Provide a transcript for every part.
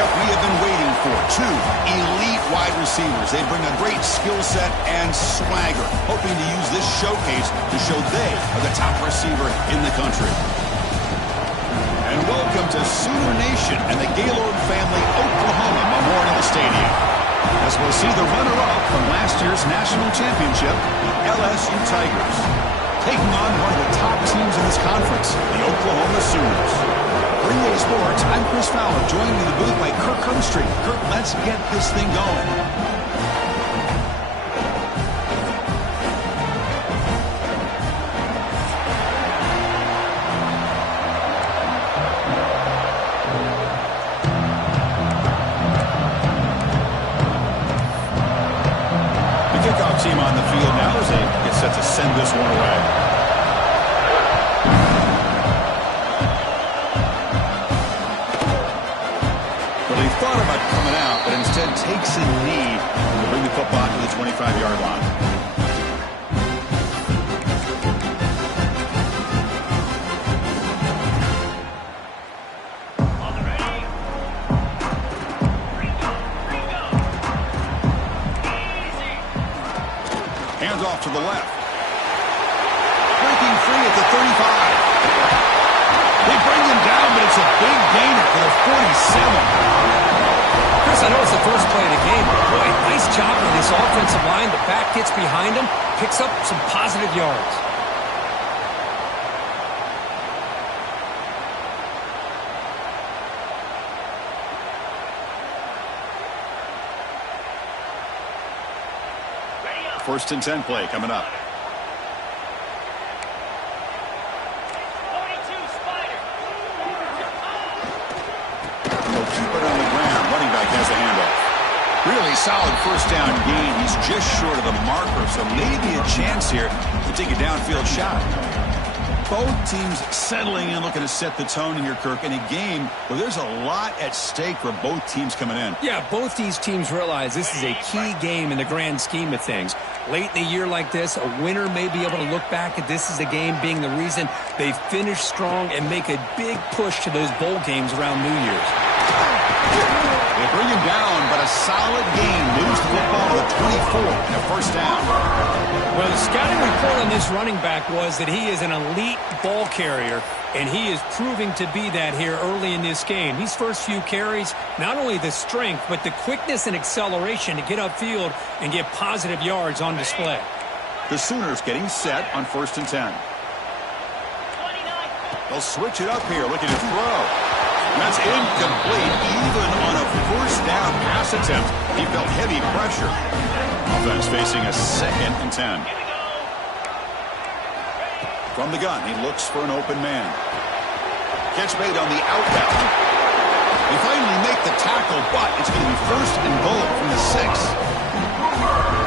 matchup we have been waiting for. Two elite wide receivers. They bring a great skill set and swagger, hoping to use this showcase to show they are the top receiver in the country. And welcome to Sooner Nation and the Gaylord family Oklahoma Memorial Stadium, as we'll see the runner-up from last year's national championship, the LSU Tigers, taking on one of the top teams in this conference, the Oklahoma Sooners. For EA Sports, I'm Chris Fowler, joined in the booth by Kirk Herbstreit. Kirk, let's get this thing going. The kickoff team on the field now as they get set to send this one away. Thought about coming out, but instead takes a knee to bring the football to the 25-yard line. Hands off to the left. Breaking free at the 35. They bring him down, but it's a big gainer for the 47. Chris, I know it's the first play of the game, but boy, nice job on this offensive line. The back gets behind him, picks up some positive yards. First and 10 play coming up. Has the handoff. Really solid first down gain. He's just short of the marker, so maybe a chance here to take a downfield shot. Both teams settling in, looking to set the tone here, Kirk, in a game where there's a lot at stake for both teams coming in. Yeah, both these teams realize this is a key game in the grand scheme of things. Late in a year like this, a winner may be able to look back at this as a game being the reason they finish strong and make a big push to those bowl games around New Year's. They bring him down, but a solid gain moves the football to the 24 and a first down. Well, the scouting report on this running back was that he is an elite ball carrier, and he is proving to be that here early in this game. These first few carries, not only the strength, but the quickness and acceleration to get upfield and get positive yards on display. The Sooners getting set on first and 10. They'll switch it up here, looking to throw. That's incomplete, even on a first down pass attempt. He felt heavy pressure. Offense facing a second and 10. From the gun, he looks for an open man. Catch made on the outbound. They finally make the tackle, but it's going to be first and goal from the 6.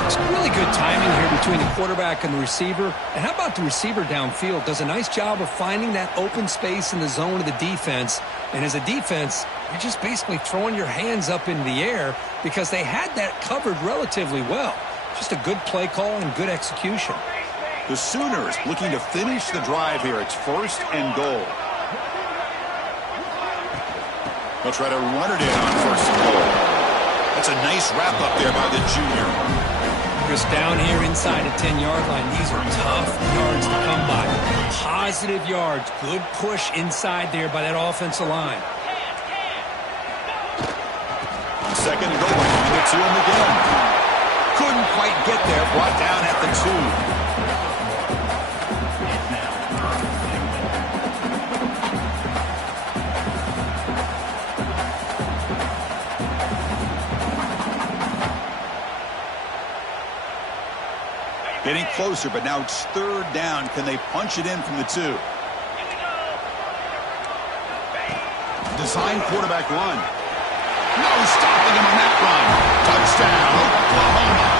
It's really good timing here between the quarterback and the receiver. And how about the receiver downfield? Does a nice job of finding that open space in the zone of the defense. And as a defense, you're just basically throwing your hands up in the air because they had that covered relatively well. Just a good play call and good execution. The Sooners looking to finish the drive here. It's first and goal. They'll try to run it in on first and goal. That's a nice wrap up there by the junior. Chris, down here inside the 10-yard line, these are tough yards to come by. Positive yards, good push inside there by that offensive line. Second and goal, hand it to him again. Couldn't quite get there, brought down at the 2. Getting closer, but now it's third down. Can they punch it in from the 2? Design quarterback run. No stopping him on that run. Touchdown, Oklahoma.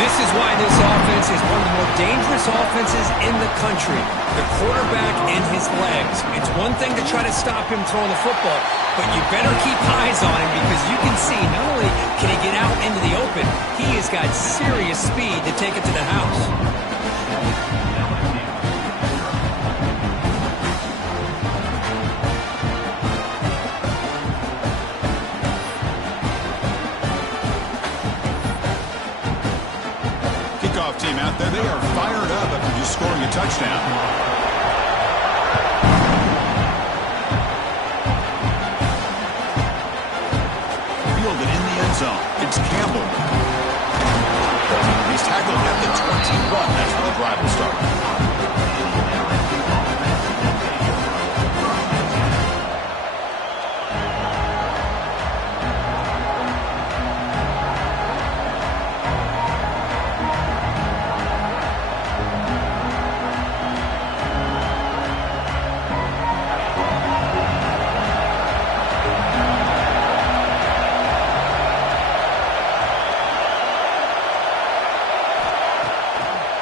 This is why this offense is one of the more dangerous offenses in the country. The quarterback and his legs. It's one thing to try to stop him throwing the football, but you better keep eyes on him because you can see not only can he get out into the open, he has got serious speed to take it to the house. out there. They are fired up after just scoring a touchdown. Fielded in the end zone. It's Campbell. He's tackled at the 21. That's where the drive will start.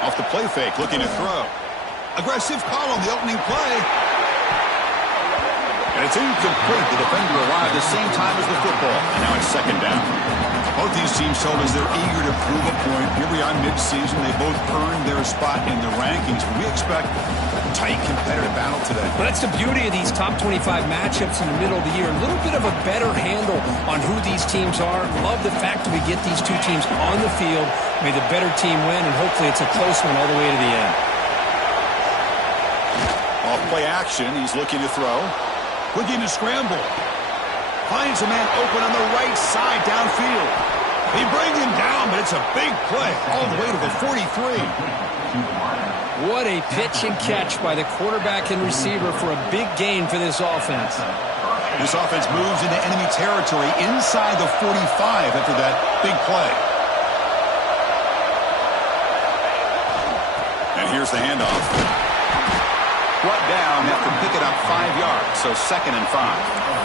Off the play fake, looking to throw. Aggressive call on the opening play. And it's incomplete. The defender arrived at the same time as the football. And now it's second down. Both these teams told us they're eager to prove a point. Here we are mid-season. They both earned their spot in the rankings. We expect a tight, competitive battle today. Well, that's the beauty of these top 25 matchups in the middle of the year. A little bit of a better handle on who these teams are. Love the fact that we get these two teams on the field. May the better team win, and hopefully it's a close one all the way to the end. Off play action. He's looking to throw. Looking to scramble. Finds a man open on the right side downfield. They bring him down, but it's a big play all the way to the 43. What a pitch and catch by the quarterback and receiver for a big gain for this offense. This offense moves into enemy territory inside the 45 after that big play. And here's the handoff. Brought down after picking up 5 yards, so 2nd and 5.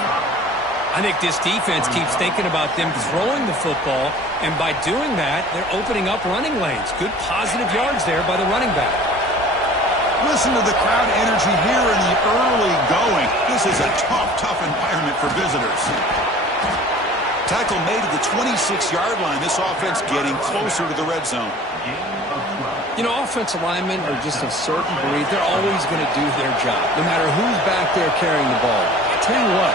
I think this defense keeps thinking about them throwing the football, and by doing that, they're opening up running lanes. Good positive yards there by the running back. Listen to the crowd energy here in the early going. This is a tough environment for visitors. Tackle made at the 26-yard line. This offense getting closer to the red zone. You know, offensive linemen are just a certain breed. They're always going to do their job, no matter who's back there carrying the ball. I tell you what,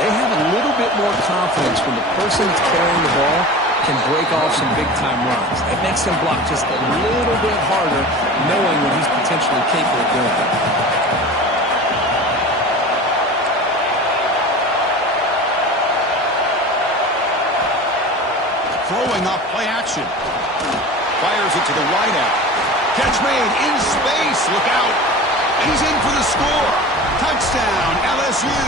they have a little bit more confidence when the person that's carrying the ball can break off some big-time runs. It makes them block just a little bit harder, knowing what he's potentially capable of doing. Throwing off play action. Fires it to the wideout. Catch made in space. Look out. He's in for the score. Touchdown, LSU.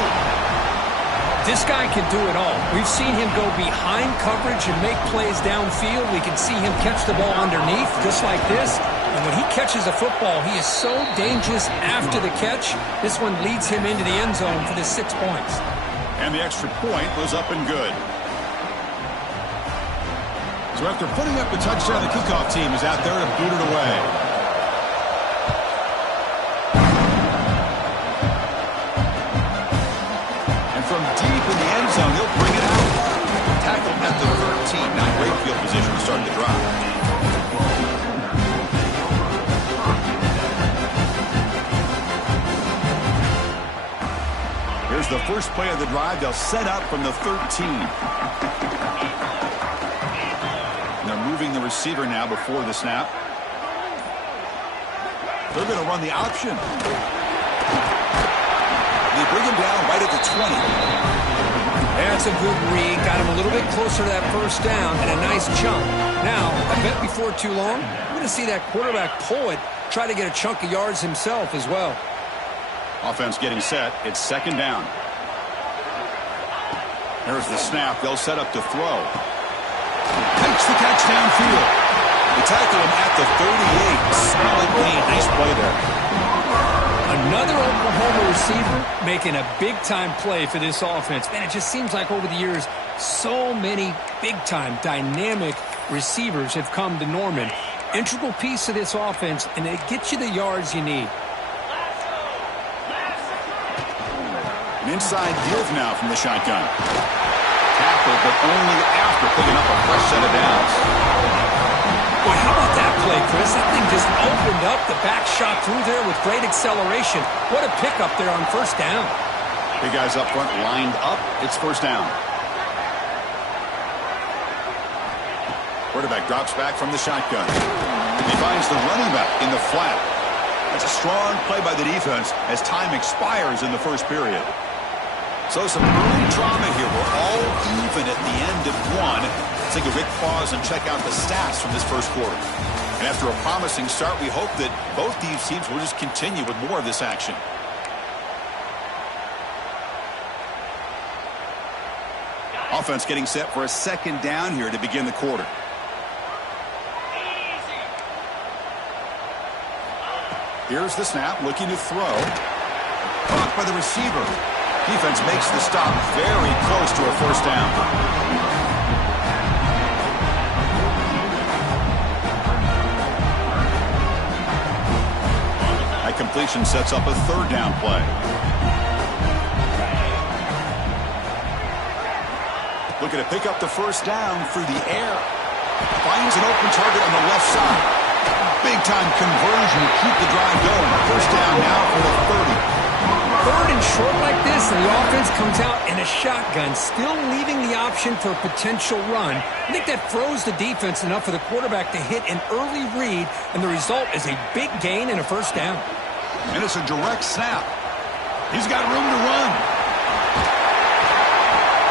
This guy can do it all. We've seen him go behind coverage and make plays downfield. We can see him catch the ball underneath, just like this. And when he catches a football, he is so dangerous after the catch. This one leads him into the end zone for the 6 points. And the extra point was up and good. So after putting up the touchdown, the kickoff team is out there to boot it away. From deep in the end zone, he'll bring it out. Tackled at the 13. Now great field position to start the drive. Here's the first play of the drive. They'll set up from the 13. And they're moving the receiver now before the snap. They're going to run the option. They bring him down right at the 20. That's a good read. Got him a little bit closer to that first down and a nice jump. Now, I bet before too long, we're going to see that quarterback pull it, try to get a chunk of yards himself as well. Offense getting set. It's second down. There's the snap. They'll set up to throw. Takes the catch downfield. They tackle him at the 38. Solid gain. Nice play there. Another Oklahoma receiver making a big-time play for this offense. Man, it just seems like over the years, so many big-time, dynamic receivers have come to Norman. Integral piece of this offense, and they get you the yards you need. An inside give now from the shotgun. Tackled, but only after picking up a fresh set of downs. Boy, how about that play, Chris? That thing just opened up. The back shot through there with great acceleration. What a pickup there on first down. Big guys up front lined up. It's first down. Quarterback drops back from the shotgun. He finds the running back in the flat. That's a strong play by the defense as time expires in the first period. So some early drama here. We're all even at the end of one. Let's take a quick pause and check out the stats from this first quarter. And after a promising start, we hope that both these teams will just continue with more of this action. Offense getting set for a second down here to begin the quarter. Here's the snap, looking to throw. Caught by the receiver. Defense makes the stop very close to a first down. That completion sets up a third down play. Looking to pick up the first down through the air. Finds an open target on the left side. Big-time conversion to keep the drive going. First down now for the 30. Third and short like this, and the offense comes out in a shotgun, still leaving the option for a potential run. I think that froze the defense enough for the quarterback to hit an early read, and the result is a big gain and a first down. And it's a direct snap. He's got room to run.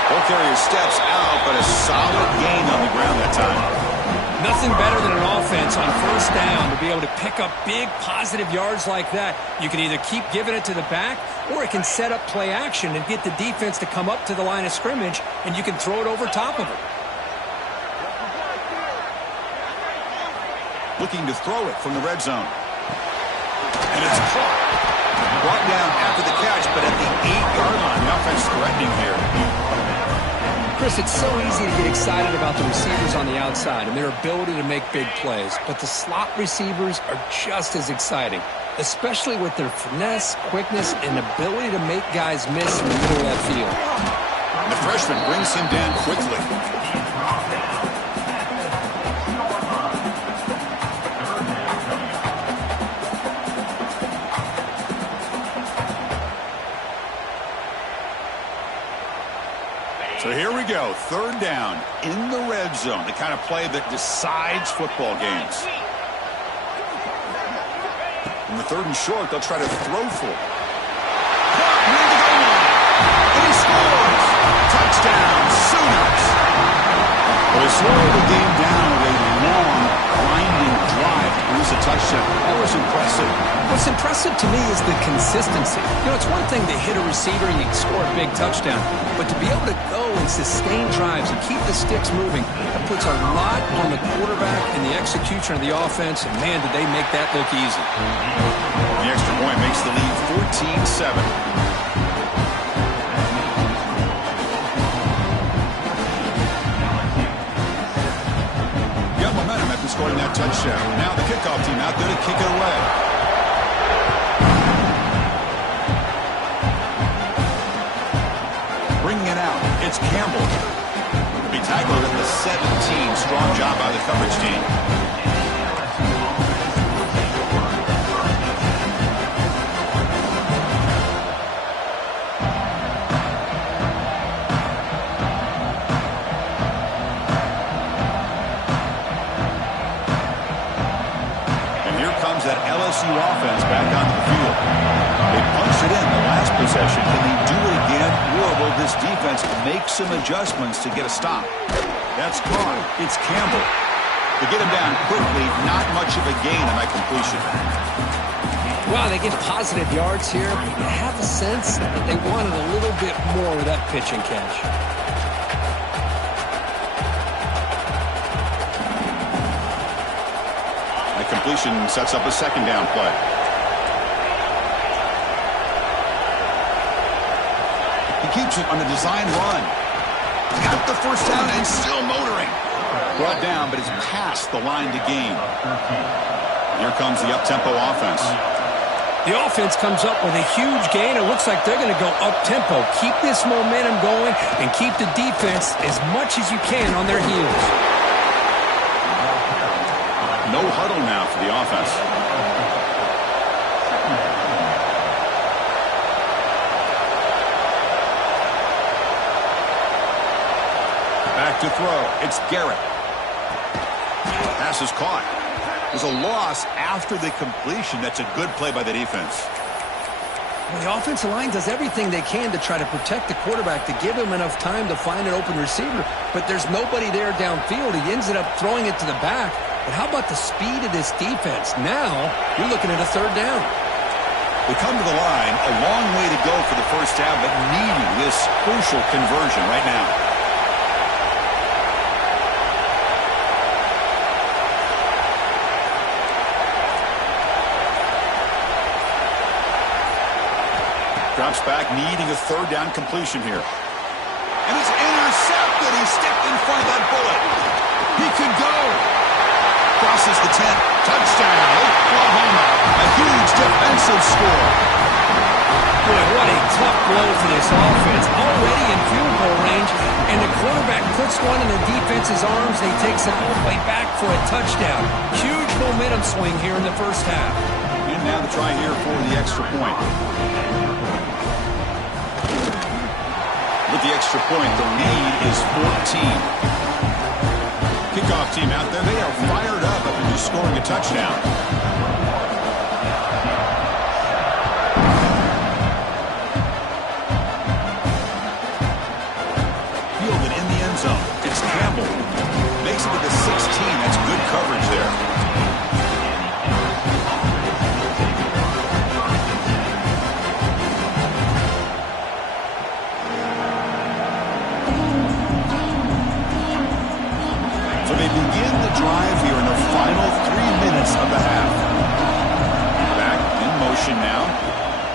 Ball carrier steps out, but a solid gain on the ground that time. Nothing better than an offense on first down to be able to pick up big positive yards like that. You can either keep giving it to the back, or it can set up play action and get the defense to come up to the line of scrimmage, and you can throw it over top of it. Looking to throw it from the red zone. And it's caught. Brought down after the catch, but at the 8-yard line, the offense threatening here. Chris, it's so easy to get excited about the receivers on the outside and their ability to make big plays, but the slot receivers are just as exciting, especially with their finesse, quickness, and ability to make guys miss in the middle of that field. And the freshman brings him down quickly. So here we go, third down in the red zone, the kind of play that decides football games. In the third and short, they'll try to throw for it. Caught near the goal line, and he scores! Touchdown, Sooners! Well, they slowed the game down with a long, grinding drive to produce a touchdown. That was impressive. What's impressive to me is the consistency. You know, it's one thing to hit a receiver and you can score a big touchdown, but to be able to go and sustain drives and keep the sticks moving, that puts a lot on the quarterback and the execution of the offense, and man, did they make that look easy. The extra point makes the lead 14-7. Scoring that touchdown. Now the kickoff team out there to kick it away. Bringing it out, it's Campbell. He'll be tackled at the 17. Strong job by the coverage team. LSU offense back onto the field. They punched it in the last possession. Can they do it again, or will this defense make some adjustments to get a stop? That's caught. It's Campbell. To get him down quickly, not much of a gain on that completion. Well, they get positive yards here, but you have a sense that they wanted a little bit more with that pitch and catch. Completion sets up a second down play. He keeps it on a design run. Got the first down and still motoring. Brought down, but it's past the line to gain. Here comes the up-tempo offense. The offense comes up with a huge gain. It looks like they're going to go up-tempo. Keep this momentum going and keep the defense as much as you can on their heels. No huddle now for the offense. Back to throw. It's Garrett. Pass is caught. There's a loss after the completion. That's a good play by the defense. Well, the offensive line does everything they can to try to protect the quarterback, to give him enough time to find an open receiver, but there's nobody there downfield. He ends up throwing it to the back. But how about the speed of this defense? Now, you're looking at a third down. We come to the line, a long way to go for the first down, but needing this crucial conversion right now. Drops back, needing a third down completion here. And it's intercepted. He stepped in front of that bullet. He could go. Crosses the 10. Touchdown, Oklahoma. A huge defensive score. Boy, what a tough blow for this offense. Already in field goal range, and the quarterback puts one in the defense's arms, and he takes it all the way back for a touchdown. Huge momentum swing here in the first half. And now the try here for the extra point. With the extra point, the lead is 14. Kickoff team out there, they are fired up after just scoring a touchdown. Fielded in the end zone. It's Campbell. Makes it to the 16. That's good coverage there. They begin the drive here in the final 3 minutes of the half. Back in motion now.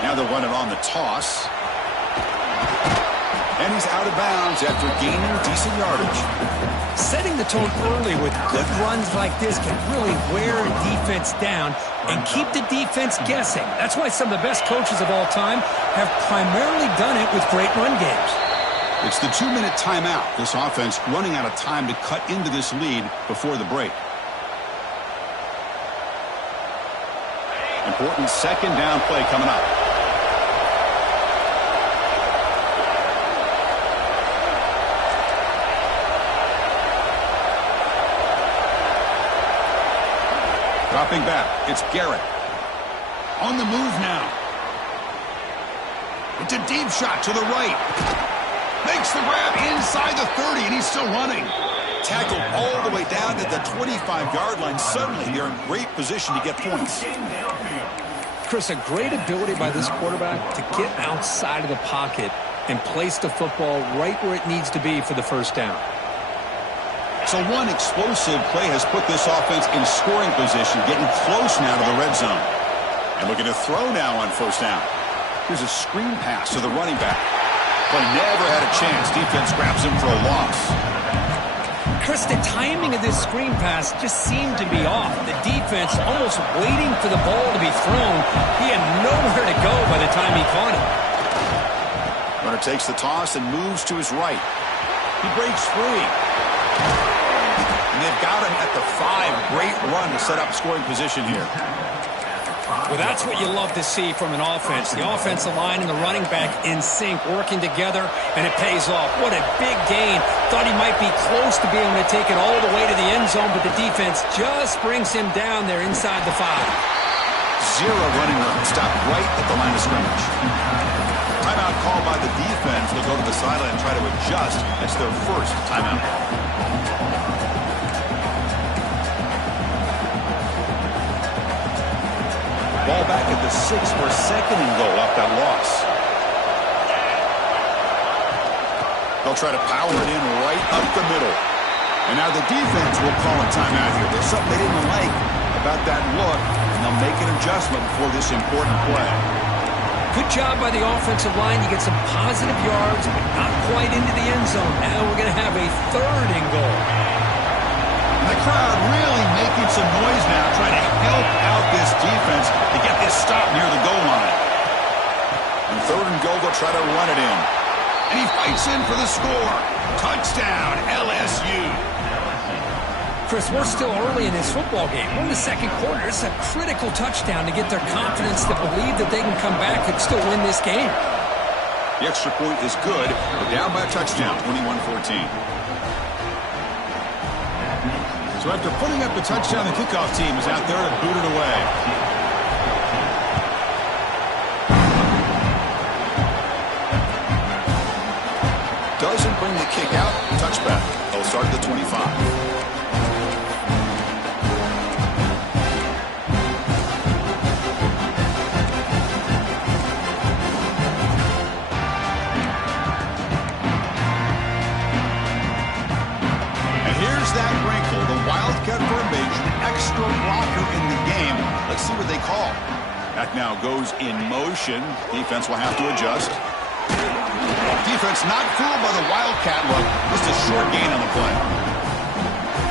Now they'll run it on the toss. And he's out of bounds after gaining decent yardage. Setting the tone early with good runs like this can really wear a defense down and keep the defense guessing. That's why some of the best coaches of all time have primarily done it with great run games. It's the 2-minute timeout. This offense running out of time to cut into this lead before the break. Important second down play coming up. Dropping back. It's Garrett. On the move now. It's a deep shot to the right. Makes the grab inside the 30, and he's still running. Tackled all the way down to the 25-yard line. Suddenly, they're in great position to get points. Chris, a great ability by this quarterback to get outside of the pocket and place the football right where it needs to be for the first down. So one explosive play has put this offense in scoring position, getting close now to the red zone. And looking to throw now on first down. Here's a screen pass to the running back. But never had a chance. Defense grabs him for a loss. Chris, the timing of this screen pass just seemed to be off. The defense almost waiting for the ball to be thrown. He had nowhere to go by the time he caught it. Runner takes the toss and moves to his right. He breaks free. And they've got him at the 5. Great run to set up scoring position here. Well, that's what you love to see from an offense. The offensive line and the running back in sync, working together, and it pays off. What a big gain. Thought he might be close to being able to take it all the way to the end zone, but the defense just brings him down there inside the 5. Zero running room. Stopped right at the line of scrimmage. Timeout called by the defense. They'll go to the sideline and try to adjust. That's their first timeout. Ball back at the 6 for second and goal off that loss. They'll try to power it in right up the middle. And now the defense will call a timeout here. There's something they didn't like about that look, and they'll make an adjustment for this important play. Good job by the offensive line. You get some positive yards, but not quite into the end zone. Now we're going to have a third and goal. And the crowd really making some noise now, trying to help out this defense to get this stop near the goal line. And third and goal, they'll try to run it in. And he fights in for the score. Touchdown, LSU. Chris, we're still early in this football game. We're in the second quarter. It's a critical touchdown to get their confidence to believe that they can come back and still win this game. The extra point is good. We're down by a touchdown, 21-14. So after putting up the touchdown, the kickoff team is out there to boot it away. Doesn't bring the kick out. Touchback. They'll start at the 25. Wildcat formation, extra blocker in the game. Let's see what they call. That now goes in motion. Defense will have to adjust. Defense not fooled by the Wildcat look. Just a short gain on the play.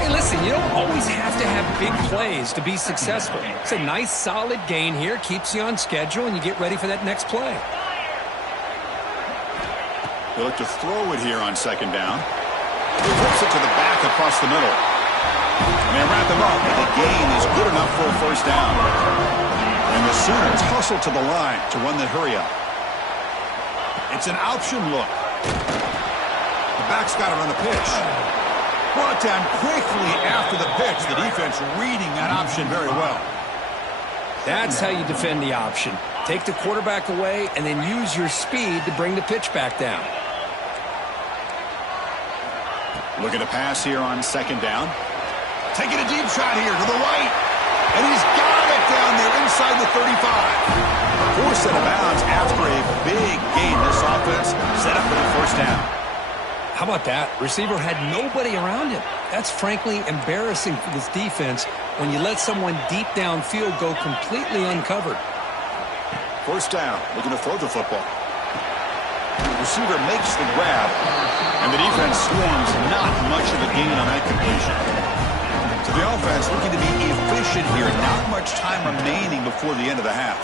Hey, listen, you don't always have to have big plays to be successful. It's a nice, solid gain here. Keeps you on schedule, and you get ready for that next play. They look to throw it here on second down. He flips it to the back across the middle. And they wrap him up. The gain is good enough for a first down. And the Sooners hustle to the line to run the hurry up. It's an option look. The back's got it on the pitch. Brought down quickly after the pitch. The defense reading that option very well. That's how you defend the option. Take the quarterback away and then use your speed to bring the pitch back down. Looking to pass here on second down. Taking a deep shot here to the right. And he's got it down there inside the 35. Forced out of bounds after a big gain. This offense set up for the first down. How about that? Receiver had nobody around him. That's frankly embarrassing for this defense when you let someone deep downfield go completely uncovered. First down. Looking to throw the football. The receiver makes the grab. And the defense swarms not much of a gain on that completion. So the offense looking to be efficient here. Not much time remaining before the end of the half.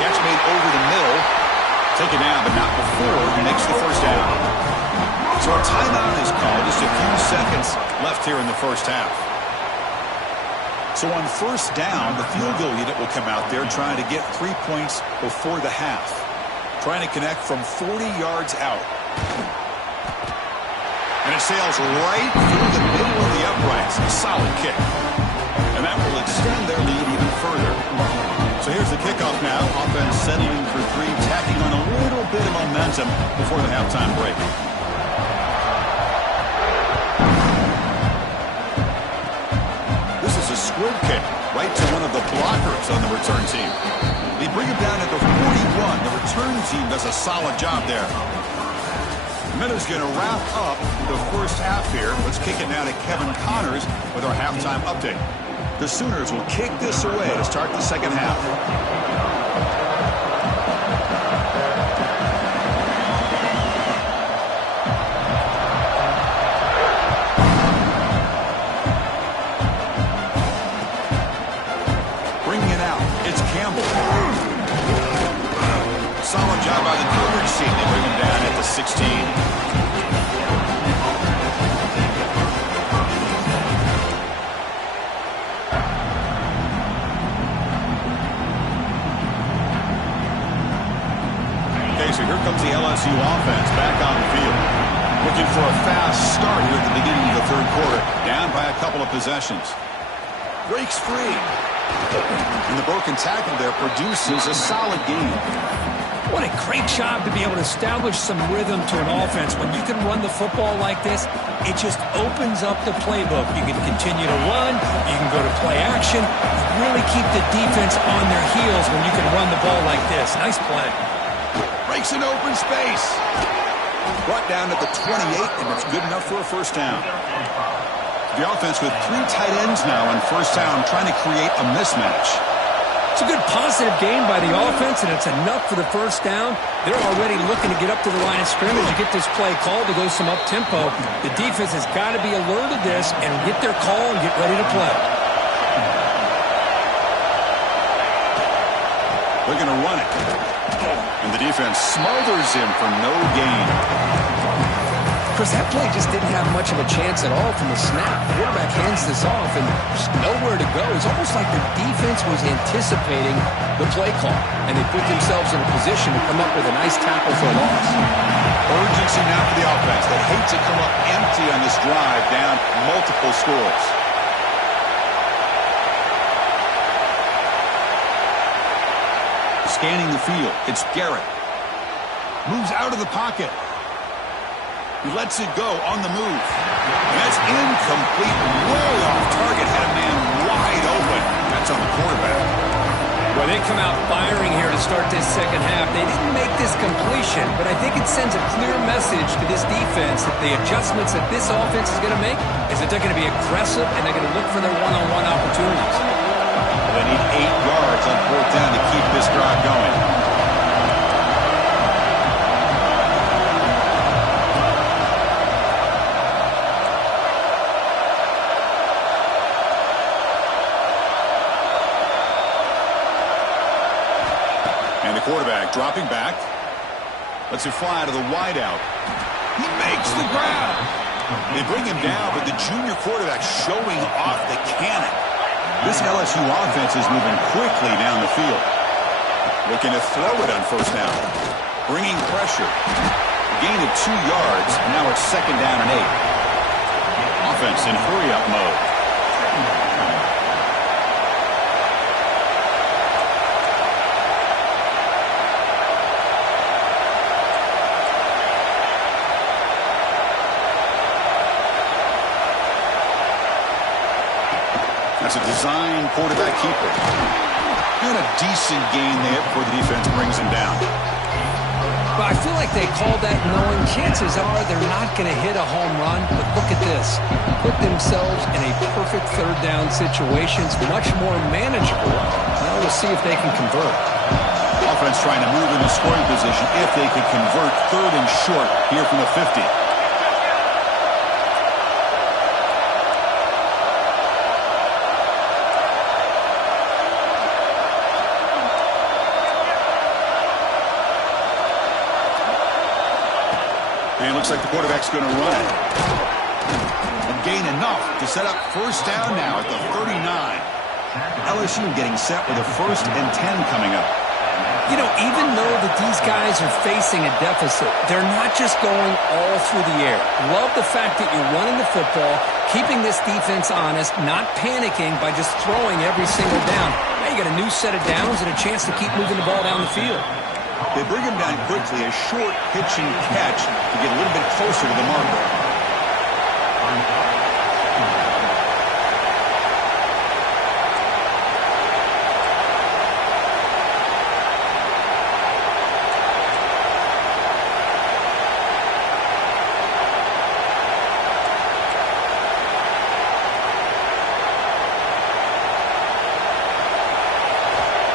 Catch made over the middle. Taken down, but not before he makes the first down. So a timeout is called. Just a few seconds left here in the first half. So on first down, the field goal unit will come out there trying to get 3 points before the half. Trying to connect from 40 yards out. And it sails right through the middle of the uprights. A solid kick. And that will extend their lead even further. So here's the kickoff now. Offense settling for three, tacking on a little bit of momentum before the halftime break. This is a squib kick right to one of the blockers on the return team. They bring him down at the 41. The return team does a solid job there. Minutes going to wrap up the first half here. Let's kick it now to Kevin Connors with our halftime update. The Sooners will kick this away to start the second half. Bringing it out, it's Campbell. Solid job by the coverage team. They bring him down at the 16. So here comes the LSU offense back on the field. Looking for a fast start here at the beginning of the third quarter. Down by a couple of possessions. Breaks free. And the broken tackle there produces a solid gain. What a great job to be able to establish some rhythm to an offense. When you can run the football like this, it just opens up the playbook. You can continue to run. You can go to play action. You really keep the defense on their heels when you can run the ball like this. Nice play. Breaks an open space. Brought down at the 28, and it's good enough for a first down. The offense with three tight ends now on first down, trying to create a mismatch. It's a good positive game by the offense, and it's enough for the first down. They're already looking to get up to the line of scrimmage to get this play called to go some up-tempo. The defense has got to be alert of this and get their call and get ready to play. They're going to run it. And the defense smothers him for no gain. Chris, that play just didn't have much of a chance at all from the snap. The quarterback hands this off, and there's nowhere to go. It's almost like the defense was anticipating the play call, and they put themselves in a position to come up with a nice tackle for a loss. Urgency now for the offense. They hate to come up empty on this drive, down multiple scores. Scanning the field, it's Garrett. Moves out of the pocket. He lets it go on the move. And that's incomplete, way off target. Had a man wide open. That's on the quarterback. Well, they come out firing here to start this second half. They didn't make this completion, but I think it sends a clear message to this defense that the adjustments that this offense is going to make is that they're going to be aggressive and they're going to look for their one-on-one opportunities. Well, they need 8 yards on 4th down to keep this drive going. And the quarterback dropping back. Lets it fly to the wideout. He makes the grab. They bring him down, but the junior quarterback showing off the cannon. This LSU offense is moving quickly down the field. Looking to throw it on 1st down. Bringing pressure. Gain of 2 yards. Now it's 2nd down and 8. Offense in hurry-up mode. That's a design quarterback keeper. And a decent gain there before the defense brings him down. Well, I feel like they called that knowing chances are they're not going to hit a home run. But look at this. Put themselves in a perfect 3rd down situation. It's much more manageable. Now we'll see if they can convert. Offense trying to move in the scoring position if they can convert 3rd and short here from the 50. And looks like the quarterback's going to run it. And gain enough to set up 1st down now at the 39. LSU getting set with a 1st and 10 coming up. You know, even though that these guys are facing a deficit, they're not just going all through the air. Love the fact that you're running the football, keeping this defense honest, not panicking by just throwing every single down. Now you got a new set of downs and a chance to keep moving the ball down the field. They bring him down quickly, a short pitch and catch to get a little bit closer to the marker.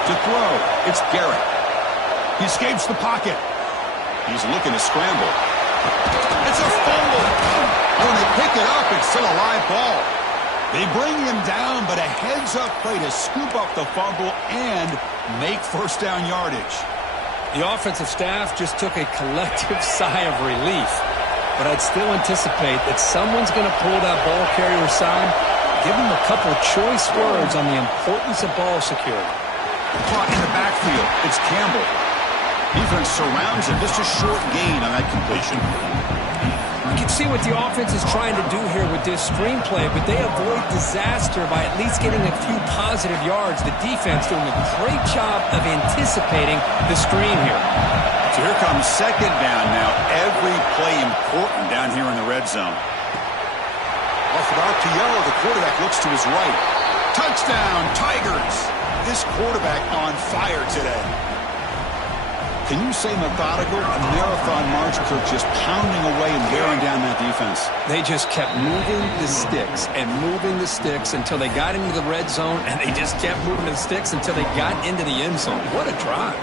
To throw, it's Garrett. He escapes the pocket. He's looking to scramble. It's a fumble. When they pick it up, it's still a live ball. They bring him down, but a heads-up play to scoop up the fumble and make 1st down yardage. The offensive staff just took a collective sigh of relief. But I'd still anticipate that someone's going to pull that ball carrier aside, give him a couple of choice words on the importance of ball security. Caught in the backfield. It's Campbell. Defense surrounds him. Just a short gain on that completion. You can see what the offense is trying to do here with this screenplay, but they avoid disaster by at least getting a few positive yards. The defense doing a great job of anticipating the screen here. So here comes 2nd down now. Every play important down here in the red zone. Off of RPO, the quarterback looks to his right. Touchdown, Tigers! This quarterback on fire today. Can you say methodical? A marathon march, Kirk, just pounding away and wearing down that defense. They just kept moving the sticks and moving the sticks until they got into the red zone, and they just kept moving the sticks until they got into the end zone. What a drive.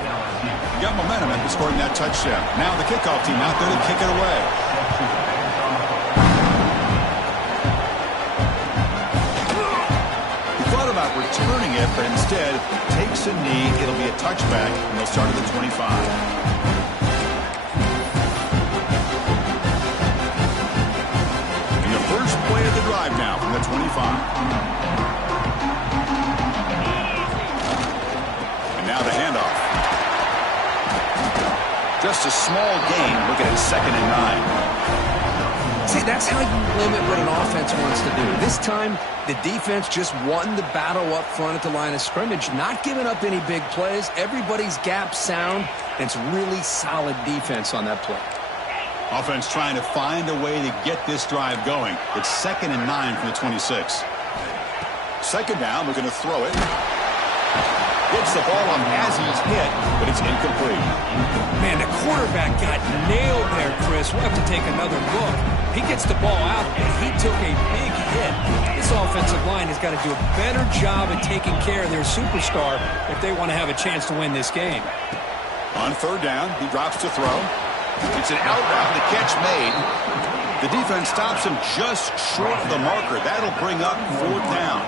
Got momentum after scoring that touchdown. Now the kickoff team out there to kick it away. About returning it, but instead takes a knee. It'll be a touchback, and they'll start at the 25. And the first play of the drive now from the 25. And now the handoff. Just a small gain, looking at 2nd and 9. See, that's how you limit what an offense wants to do. This time, the defense just won the battle up front at the line of scrimmage, not giving up any big plays. Everybody's gap sound, and it's really solid defense on that play. Offense trying to find a way to get this drive going. It's 2nd and 9 from the 26. 2nd down, we're going to throw it. Gets the ball on as he's hit, but it's incomplete. Man, the quarterback got nailed there, Chris. We'll have to take another look. He gets the ball out, and he took a big hit. This offensive line has got to do a better job at taking care of their superstar if they want to have a chance to win this game. On 3rd down, he drops to throw. It's an out route, the catch made. The defense stops him just short of the marker. That'll bring up 4th down.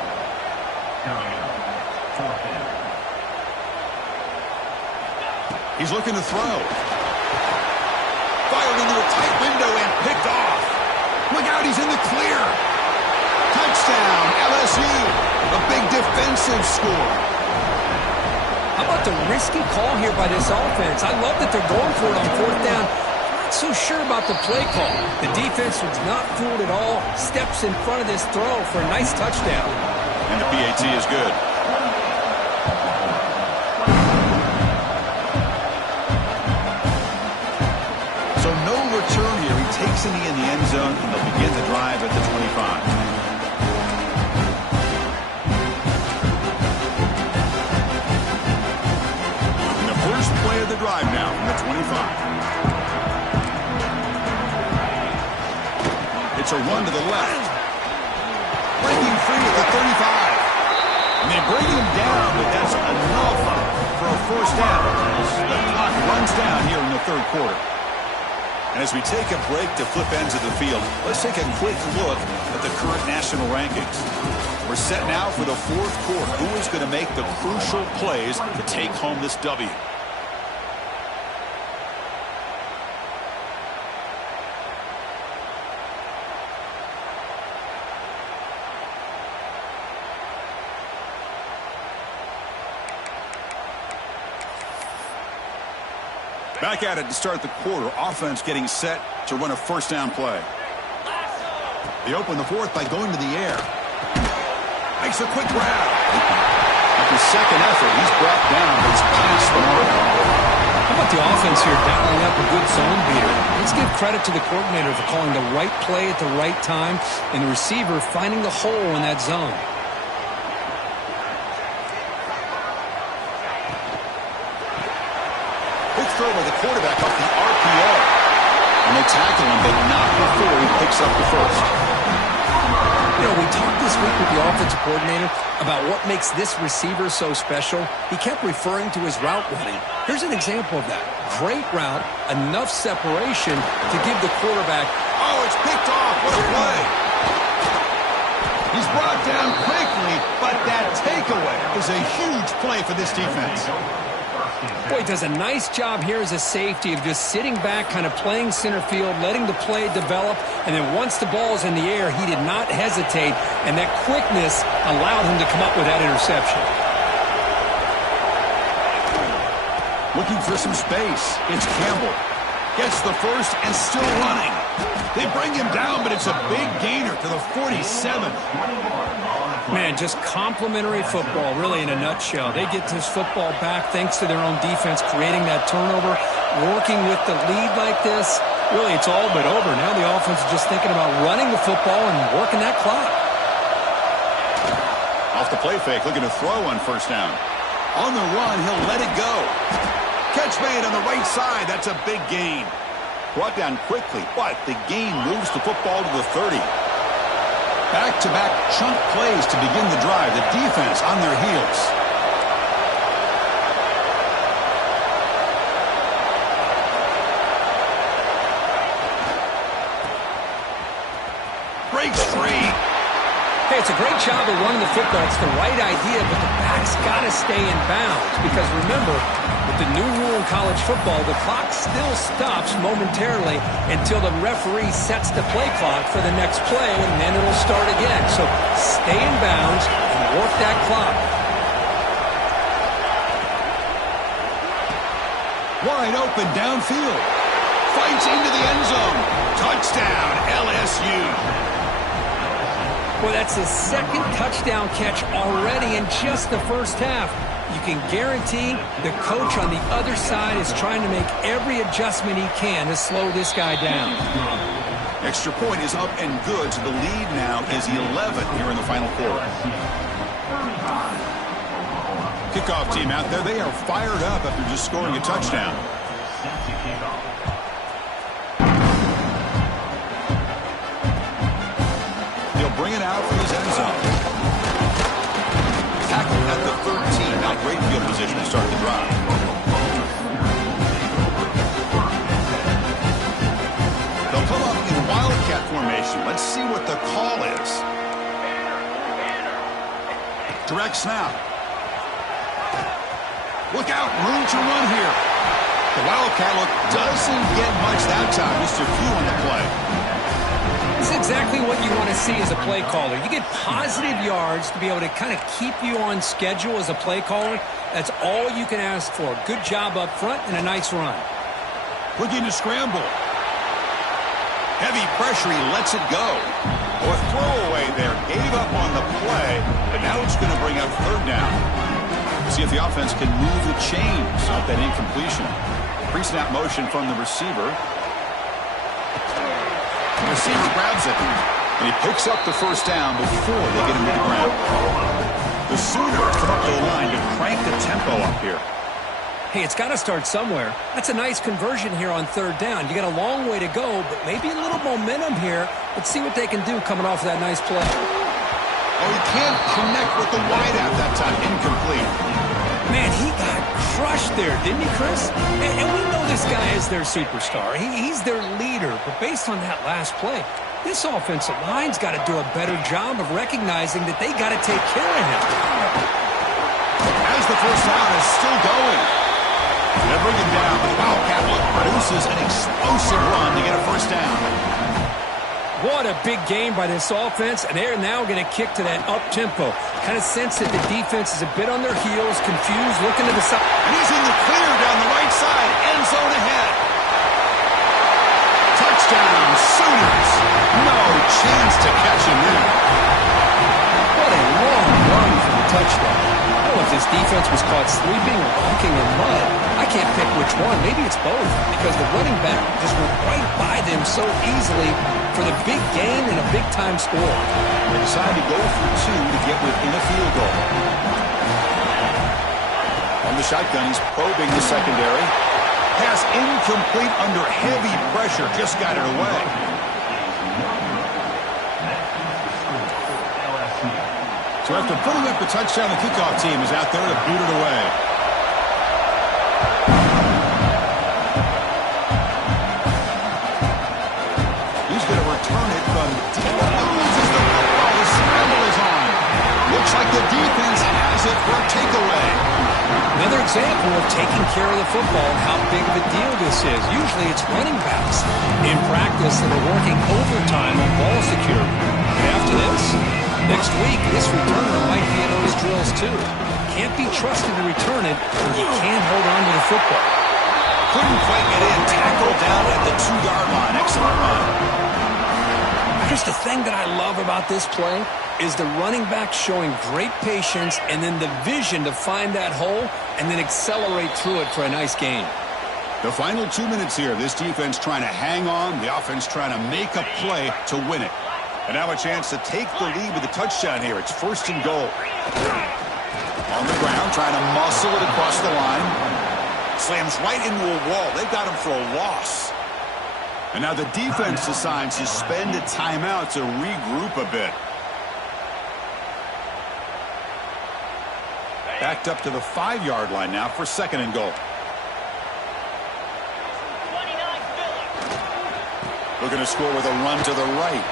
He's looking to throw. Fired into a tight window and picked off. Look out, he's in the clear. Touchdown, LSU. A big defensive score. How about the risky call here by this offense? I love that they're going for it on 4th down. Not so sure about the play call. The defense was not fooled at all. Steps in front of this throw for a nice touchdown. And the PAT is good. So no return here. He takes it in the end zone, and they'll begin the drive at the 25. First play of the drive now from the 25. It's a run to the left. Breaking free at the 35. And they bring him down, but that's enough for a 1st down. The clock runs down here in the 3rd quarter. And as we take a break to flip ends of the field, let's take a quick look at the current national rankings. We're set now for the 4th quarter. Who is going to make the crucial plays to take home this W? Back at it to start the quarter. Offense getting set to run a 1st down play. They open the 4th by going to the air. Makes a quick grab. After 2nd effort, he's brought down, but he's past the mark. How about the offense here dialing up a good zone beater? Let's give credit to the coordinator for calling the right play at the right time and the receiver finding the hole in that zone. Throw by the quarterback off the RPO. And they tackle him, but not before he picks up the 1st. You know, we talked this week with the offensive coordinator about what makes this receiver so special. He kept referring to his route running. Here's an example of that. Great route, enough separation to give the quarterback. Oh, it's picked off. What a play. He's brought down quickly, but that takeaway is a huge play for this defense. Boy, he does a nice job here as a safety of just sitting back, kind of playing center field, letting the play develop, and then once the ball's in the air, he did not hesitate, and that quickness allowed him to come up with that interception. Looking for some space. It's Campbell. Gets the 1st and still running. They bring him down, but it's a big gainer to the 47. Man, just complimentary football, really, in a nutshell. They get this football back thanks to their own defense, creating that turnover, working with the lead like this. Really, it's all but over. Now the offense is just thinking about running the football and working that clock. Off the play fake, looking to throw on 1st down. On the run, he'll let it go. Catch made on the right side. That's a big gain. Brought down quickly, but the gain moves the football to the 30. Back-to-back chunk plays to begin the drive. The defense on their heels. Breaks free. Hey, it's a great job of running the football. It's the right idea, but the back's got to stay in bounds. Because remember, with the new rule in college football, the clock still stops momentarily until the referee sets the play clock for the next play, and then it'll start again. So stay in bounds and work that clock. Wide open downfield. Fights into the end zone. Touchdown, LSU. Well, that's his second touchdown catch already in just the first half. You can guarantee the coach on the other side is trying to make every adjustment he can to slow this guy down. Extra point is up and good, so the lead now is 11 here in the final quarter. Kickoff team out there, they are fired up after just scoring a touchdown. He'll bring it out from his end zone. Tackled at the 13. Now great field position to start the drive. They'll come up in wildcat formation. Let's see what the call is. Direct snap. Look out, room to run here. The wildcat look doesn't get much that time. Just a few on the play. This is exactly what you want to see as a play caller. You get positive yards to be able to kind of keep you on schedule as a play caller. That's all you can ask for. Good job up front and a nice run. Looking to scramble. Heavy pressure, he lets it go. Oh, a throwaway there. Gave up on the play, but now it's going to bring up third down. See if the offense can move the chains off that incompletion. Pre-snap motion from the receiver. The receiver grabs it, and he picks up the first down before they get him to the ground. The Sooners come up to the line to crank the tempo up here. Hey, it's got to start somewhere. That's a nice conversion here on third down. You got a long way to go, but maybe a little momentum here. Let's see what they can do coming off that nice play. Oh, he can't connect with the wideout that time. Incomplete. Man, he got crushed there, didn't he, Chris? And we know this guy is their superstar. He's their leader. But based on that last play, this offensive line's got to do a better job of recognizing that they got to take care of him. As the first down is still going. They bring him down, but the Wildcat look produces an explosive run to get a first down. What a big game by this offense, and they're now going to kick to that up-tempo. Kind of sense that the defense is a bit on their heels, confused, looking to the side. And he's in the clear down the right side, end zone ahead. Touchdown, Sooners. No chance to catch him there. What a long run for the touchdown. I don't know if this defense was caught sleeping or walking in mud. I can't pick which one. Maybe it's both, because the running back just went right by them so easily for the big gain and a big-time score. They decide to go for two to get within a field goal. On the shotgun, he's probing the secondary. Pass incomplete under heavy pressure. Just got it away. So after putting up the touchdown, the kickoff team is out there to boot it away. He's going to return it from deep. Loses the football. The scramble is on. Looks like the defense has it for a takeaway. Another example of taking care of the football and how big of a deal this is. Usually it's running backs in practice that are working overtime on ball security. But after this, next week, this returner might be in those drills too. Can't be trusted to return it when you can't hold on to the football. Couldn't quite get in. Tackled down at the 2-yard line. Excellent run. Just the thing that I love about this play is the running back showing great patience and then the vision to find that hole and then accelerate through it for a nice gain. The final 2 minutes here. This defense trying to hang on. The offense trying to make a play to win it. And now a chance to take the lead with a touchdown here. It's first and goal. On the ground, trying to muscle it across the line. Slams right into a wall. They've got him for a loss. And now the defense decides to spend a timeout to regroup a bit. Backed up to the 5-yard line now for second and goal. Looking to score with a run to the right.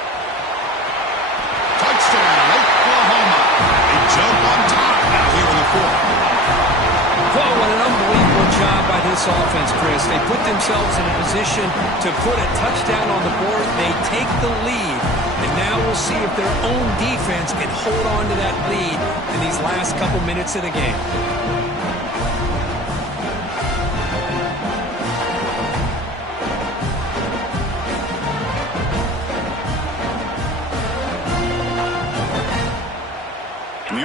Touchdown, Oklahoma. They jump on top now here in the fourth. Oh, what an unbelievable job by this offense, Chris. They put themselves in a position to put a touchdown on the board. They take the lead. And now we'll see if their own defense can hold on to that lead in these last couple minutes of the game.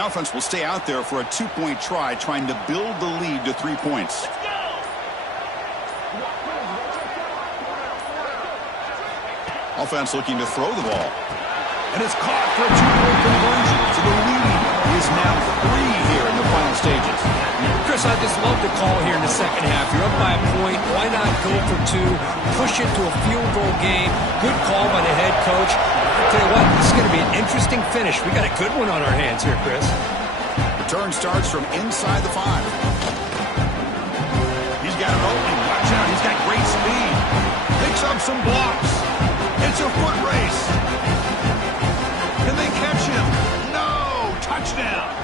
offense will stay out there for a 2-point try, trying to build the lead to 3 points. Offense looking to throw the ball. And it's caught for a 2-point conversion. So the lead is now 3 here in the final stages. Chris, I just love the call here in the second half. You're up by a point. Why not go for 2? Push it to a field goal game. Good call by the head coach. I'll tell you what, this is going to be an interesting finish. We got a good one on our hands here, Chris. Return starts from inside the 5. He's got an opening. Watch out. He's got great speed. Picks up some blocks. It's a foot race. Can they catch him? No! Touchdown!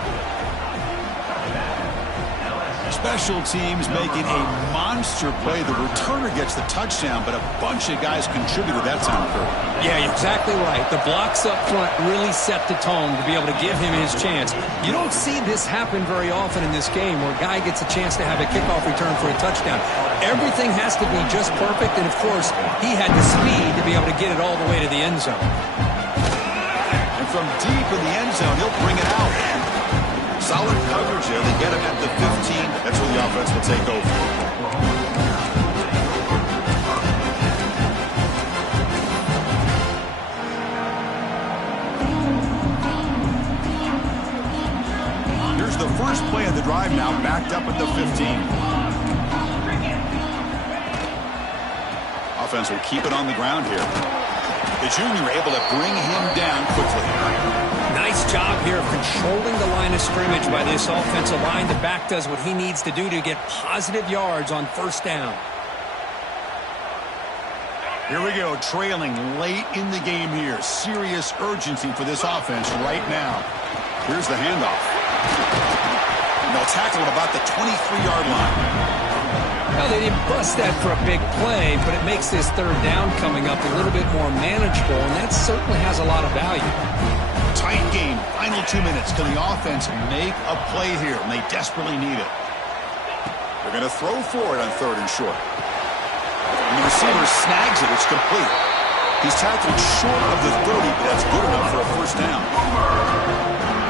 Special teams making a monster play. The returner gets the touchdown, but a bunch of guys contributed that time, Kurt. Yeah, you're exactly right. The blocks up front really set the tone to be able to give him his chance. You don't see this happen very often in this game where a guy gets a chance to have a kickoff return for a touchdown. Everything has to be just perfect, and of course, he had the speed to be able to get it all the way to the end zone. And from deep in the end zone, he'll bring it out. Solid coverage there. They get him at the 15. That's where the offense will take over. Here's the first play of the drive now, backed up at the 15. Offense will keep it on the ground here. The junior able to bring him down quickly. Nice job here of controlling the line of scrimmage by this offensive line. The back does what he needs to do to get positive yards on first down. Here we go, trailing late in the game here. Serious urgency for this offense right now. Here's the handoff. And they'll tackle at about the 23-yard line. Well, they didn't bust that for a big play, but it makes this third down coming up a little bit more manageable, and that certainly has a lot of value. Tight game, final 2 minutes. Can the offense make a play here? And they desperately need it. They're going to throw for it on 3rd and short. And the receiver snags it. It's complete. He's tackled short of the 30, but that's good enough for a first down.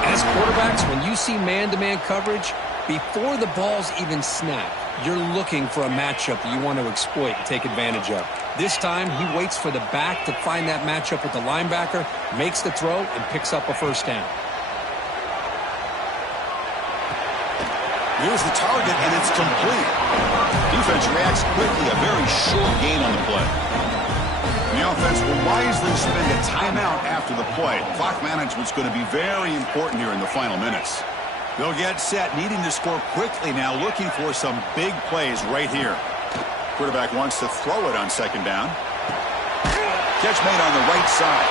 As quarterbacks, when you see man-to-man coverage, before the ball's even snapped, you're looking for a matchup that you want to exploit and take advantage of. This time, he waits for the back to find that matchup with the linebacker, makes the throw, and picks up a first down. Here's the target, and it's complete. Defense reacts quickly, a very short gain on the play. And the offense will wisely spend a timeout after the play. Clock management's going to be very important here in the final minutes. They'll get set, needing to score quickly now, looking for some big plays right here. Quarterback wants to throw it on 2nd down. Catch made on the right side.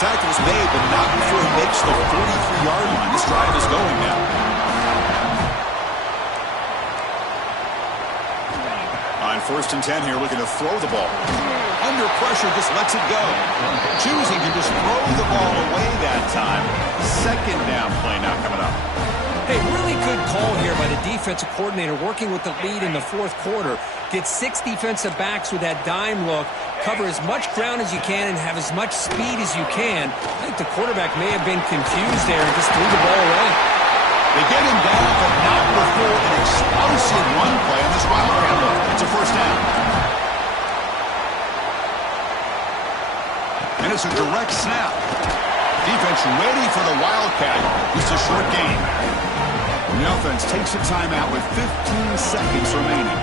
Tackle's made, but not before he makes the 43-yard line. This drive is going now. On 1st and 10 here, looking to throw the ball. Under pressure, just lets it go. Choosing to just throw the ball away that time. 2nd down play now coming up. Hey, really good call here by the defensive coordinator working with the lead in the 4th quarter. Get 6 defensive backs with that dime look, cover as much ground as you can, and have as much speed as you can. I think the quarterback may have been confused there and just threw the ball away. They get him down, but not before an explosive run play on this wildcat look. It's a first down. And it's a direct snap. Defense ready for the wildcat. Just a short gain. And the offense takes a timeout with 15 seconds remaining.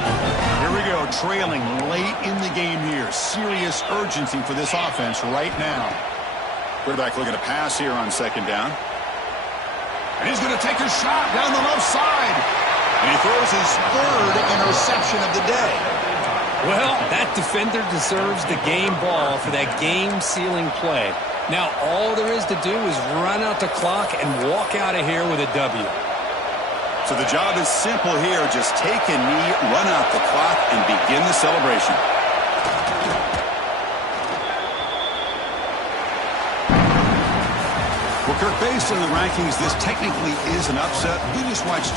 Here we go, trailing late in the game here. Serious urgency for this offense right now. Quarterback looking to pass here on 2nd down. And he's going to take a shot down the left side. And he throws his 3rd interception of the day. Well, that defender deserves the game ball for that game-sealing play. Now, all there is to do is run out the clock and walk out of here with a W. So the job is simple here. Just take a knee, run out the clock, and begin the celebration. Well, Kirk, based on the rankings, this technically is an upset. We just watched